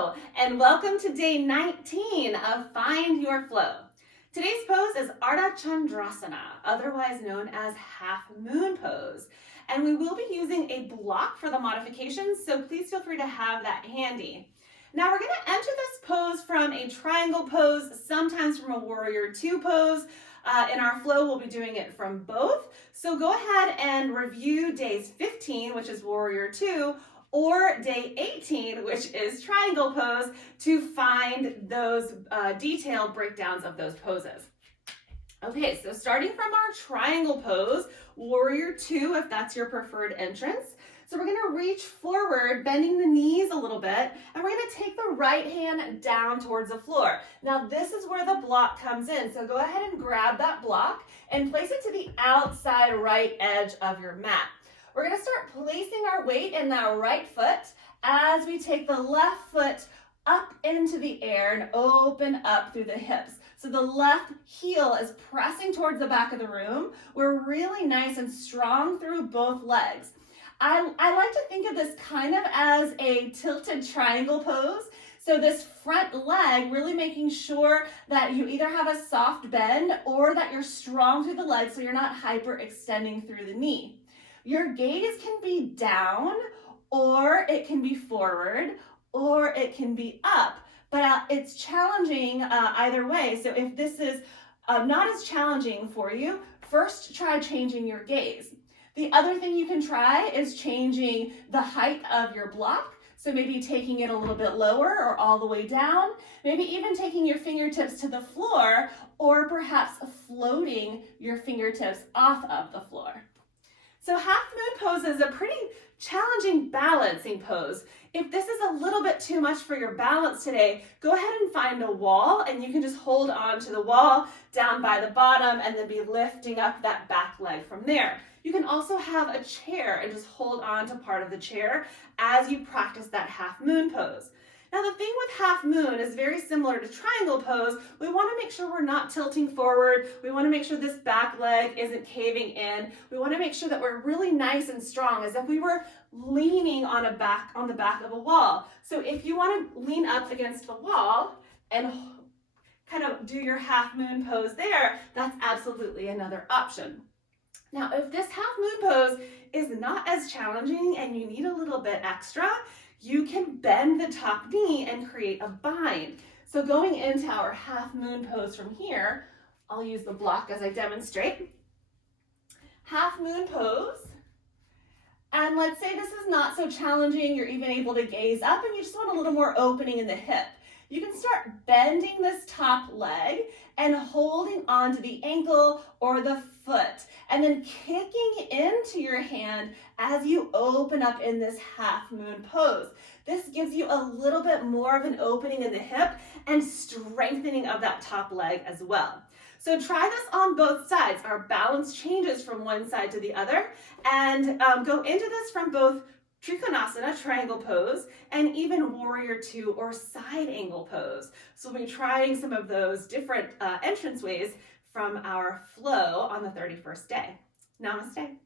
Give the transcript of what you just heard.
Hello, and welcome to day 19 of Find Your Flow. Today's pose is Ardha Chandrasana, otherwise known as half moon pose. And we will be using a block for the modifications, so please feel free to have that handy. Now we're going to enter this pose from a triangle pose, sometimes from a warrior two pose. In our flow, we'll be doing it from both. So go ahead and review days 15, which is warrior two, or day 18, which is triangle pose, to find those detailed breakdowns of those poses. Okay, so starting from our triangle pose, warrior two, if that's your preferred entrance. So we're gonna reach forward, bending the knees a little bit, and we're gonna take the right hand down towards the floor. Now this is where the block comes in, so go ahead and grab that block and place it to the outside right edge of your mat. We're gonna start placing our weight in that right foot as we take the left foot up into the air and open up through the hips. So the left heel is pressing towards the back of the room. We're really nice and strong through both legs. I like to think of this kind of as a tilted triangle pose. So this front leg, really making sure that you either have a soft bend or that you're strong through the leg so you're not hyperextending through the knee. Your gaze can be down, or it can be forward, or it can be up, but it's challenging either way. So if this is not as challenging for you, first try changing your gaze. The other thing you can try is changing the height of your block. So maybe taking it a little bit lower or all the way down, maybe even taking your fingertips to the floor, or perhaps floating your fingertips off of the floor. So half moon pose is a pretty challenging balancing pose. If this is a little bit too much for your balance today, go ahead and find a wall, and you can just hold on to the wall down by the bottom and then be lifting up that back leg from there. You can also have a chair and just hold on to part of the chair as you practice that half moon pose. Now the thing with half moon is very similar to triangle pose. We want to make sure we're not tilting forward. We want to make sure this back leg isn't caving in. We want to make sure that we're really nice and strong, as if we were leaning on the back of a wall. So if you want to lean up against the wall and kind of do your half moon pose there, that's absolutely another option. Now, if this half moon pose is not as challenging and you need a little bit extra, you can bend the top knee and create a bind. So going into our half moon pose from here, I'll use the block as I demonstrate. Half moon pose. And let's say this is not so challenging, you're even able to gaze up and you just want a little more opening in the hip. You can start bending this top leg and holding onto the ankle or the foot, and then kicking into your hand as you open up in this half moon pose. This gives you a little bit more of an opening in the hip and strengthening of that top leg as well. So try this on both sides. Our balance changes from one side to the other, and go into this from both Trikonasana, triangle pose, and even warrior two or side angle pose. So we'll be trying some of those different entrance ways from our flow on the 31st day. Namaste.